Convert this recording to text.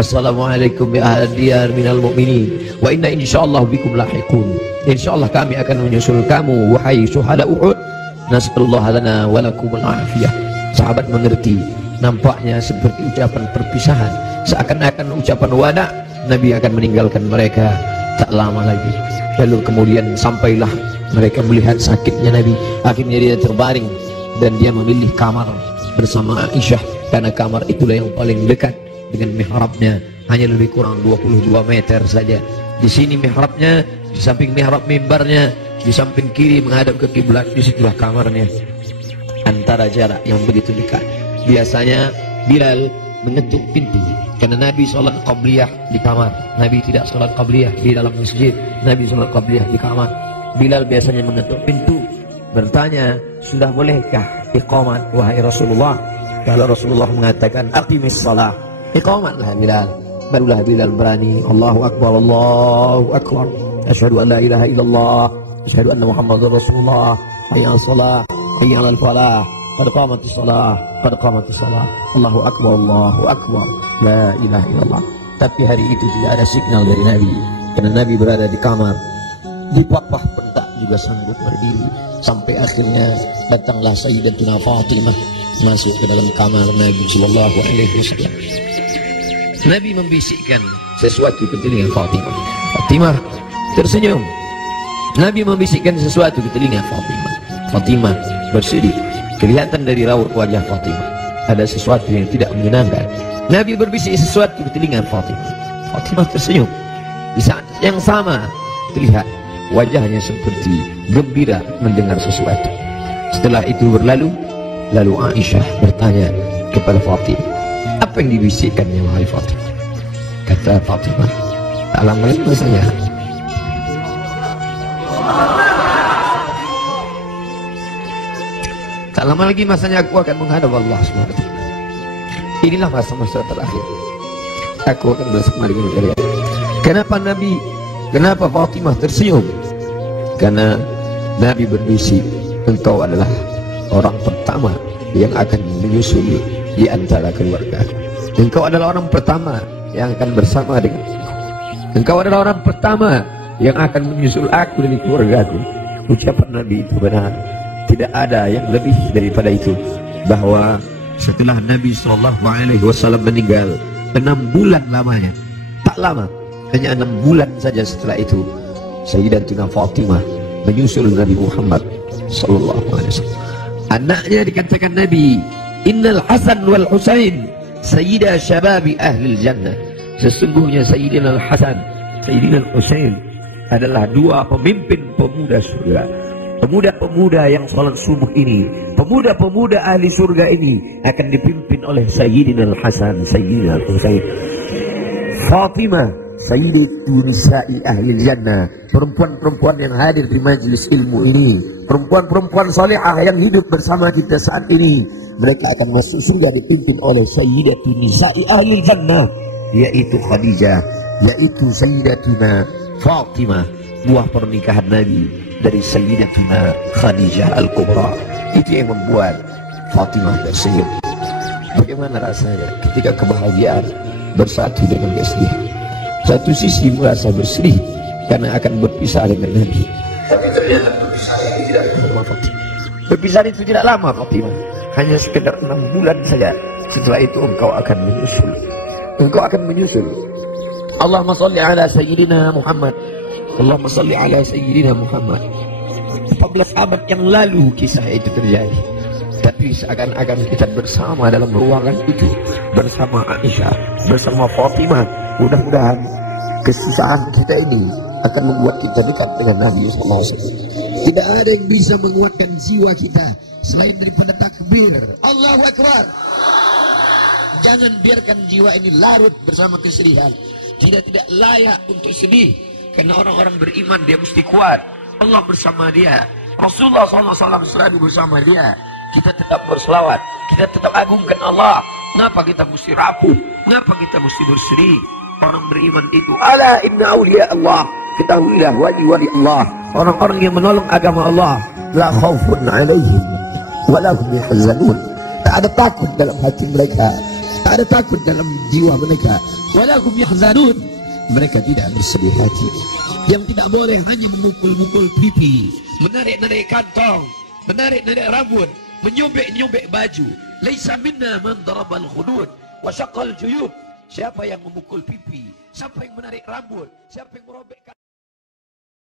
Assalamualaikum ya ahli diyar minal mu'minin wa inna insyaallah bikum lahiqun. Insyaallah kami akan menyusul kamu wahai syuhada Uhud. Nasallallahu lana wa lakumul afiyah. Sahabat mengerti, nampaknya seperti ucapan perpisahan, seakan-akan ucapan wada. Nabi akan meninggalkan mereka tak lama lagi. Lalu kemudian sampailah mereka melihat sakitnya Nabi. Akhirnya dia terbaring dan dia memilih kamar bersama Aisyah, karena kamar itulah yang paling dekat dengan mihrabnya, hanya lebih kurang 22 meter saja. Di sini mihrabnya, di samping mihrab mimbarnya, di samping kiri menghadap ke kiblat, disitulah kamarnya. Antara jarak yang begitu dekat. Biasanya Bilal mengetuk pintu, karena Nabi sholat qabliyah di kamar. Nabi tidak sholat qabliyah di dalam masjid, Nabi sholat qabliyah di kamar. Bilal biasanya mengetuk pintu, bertanya, sudah bolehkah iqamat wahai Rasulullah? Kalau Rasulullah mengatakan aqimis shalah, iqamatlah Bilal. Barulah Bilal berani, Allahu Akbar, Allahu Akbar, asyhadu an la ilaha illallah, asyhadu anna Muhammadar Rasulullah, hayya 'alas shalah, hayya 'alal falah, qad qamatis shalah, qad qamatis shalah, Allahu Akbar, Allahu Akbar, la ilaha illallah. Tapi hari itu tidak ada signal dari Nabi, karena Nabi berada di kamar. Di papah pun tak juga sanggup berdiri, sampai akhirnya datanglah Sayyidatuna Fatimah masuk ke dalam kamar Nabi sallallahu alaihi wasallam. Nabi membisikkan sesuatu ke telinga Fatimah. Fatimah tersenyum. Nabi membisikkan sesuatu ke telinga Fatimah. Fatimah bersedih. Kelihatan dari raut wajah Fatimah ada sesuatu yang tidak menyenangkan. Nabi berbisik sesuatu ke telinga Fatimah. Fatimah tersenyum. Di saat yang sama terlihat wajahnya seperti gembira mendengar sesuatu. Setelah itu berlalu, lalu Aisyah bertanya kepada Fatimah, apa yang dibisikkannya wahai Fatimah? Kata Fatimah, tak lama lagi masanya tak lama lagi masanya aku akan menghadap Allah SWT. Inilah masa-masa terakhir aku akan bersama dengan kalian. Kenapa Fatimah tersenyum? Karena Nabi berbisik, engkau adalah orang pertama yang akan menyusul di antara keluarga. Engkau adalah orang pertama yang akan bersama dengan aku. Engkau adalah orang pertama yang akan menyusul aku dari keluargaku. Ucapan Nabi itu benar. Tidak ada yang lebih daripada itu. Bahwa setelah Nabi SAW meninggal 6 bulan lamanya, tak lama, hanya 6 bulan saja setelah itu, Sayyidatuna Fatimah menyusul Nabi Muhammad SAW. Anaknya dikatakan Nabi, Innal Hasan wal Husain Sayyida syababi ahlil jannah. Sesungguhnya Sayyidina Al-Hasan, Sayyidina Al-Husain adalah 2 pemimpin pemuda surga. Pemuda-pemuda yang salat subuh ini, pemuda-pemuda ahli surga ini akan dipimpin oleh Sayyidina Al-Hasan, Sayyidina Al-Husain. Fatimah Sayyidatu nisa'i ahli jannah, perempuan-perempuan yang hadir di majlis ilmu ini, perempuan-perempuan salihah yang hidup bersama kita saat ini. Mereka akan masuk surga dipimpin oleh Sayyidatu nisa'i ahli jannah, yaitu Khadijah, yaitu Sayyidatuna Fatimah, buah pernikahan Nabi dari Sayyidatuna Khadijah Al-Kubra. Itu yang membuat Fatimah tersenyum. Bagaimana rasanya ketika kebahagiaan bersatu dengan kesedihan? Satu sisi merasa bersedih karena akan berpisah dengan Nabi, tapi ternyata berpisah itu tidak lama Fatimah. Berpisah itu tidak lama Fatimah, hanya sekedar 6 bulan saja. Setelah itu engkau akan menyusul. Engkau akan menyusul. Allahumma salli ala Sayyidina Muhammad, Allahumma salli ala Sayyidina Muhammad. 14 abad yang lalu kisah itu terjadi, tapi seakan-akan kita bersama dalam ruangan itu, bersama Aisyah, bersama Fatimah. Mudah-mudahan kesusahan kita ini akan membuat kita dekat dengan Nabi SAW. Tidak ada yang bisa menguatkan jiwa kita selain daripada takbir Allahu Akbar. Jangan biarkan jiwa ini larut bersama kesedihan. Tidak layak untuk sedih, karena orang-orang beriman dia mesti kuat. Allah bersama dia, Rasulullah SAW selalu bersama dia. Kita tetap berselawat, kita tetap agungkan Allah. Kenapa kita mesti rapuh? Kenapa kita mesti bersedih? Orang beriman itu, ala inna awliya Allah, ketahuilah wali-wali Allah, orang-orang yang menolong agama Allah, la khaufun alaihim wa la hum yahzanun. Tak ada takut dalam hati mereka, Tak ada takut dalam jiwa mereka. Walahum yahzanun. Mereka tidak bersedih hati. Yang tidak boleh hanya memukul-mukul pipi, menarik-narik kantong, menarik-narik rambut, menyobek-nyobek baju. Laisa minna man darabal khudud wa syaqal juyub. Siapa yang memukul pipi, siapa yang menarik rambut, siapa yang merobek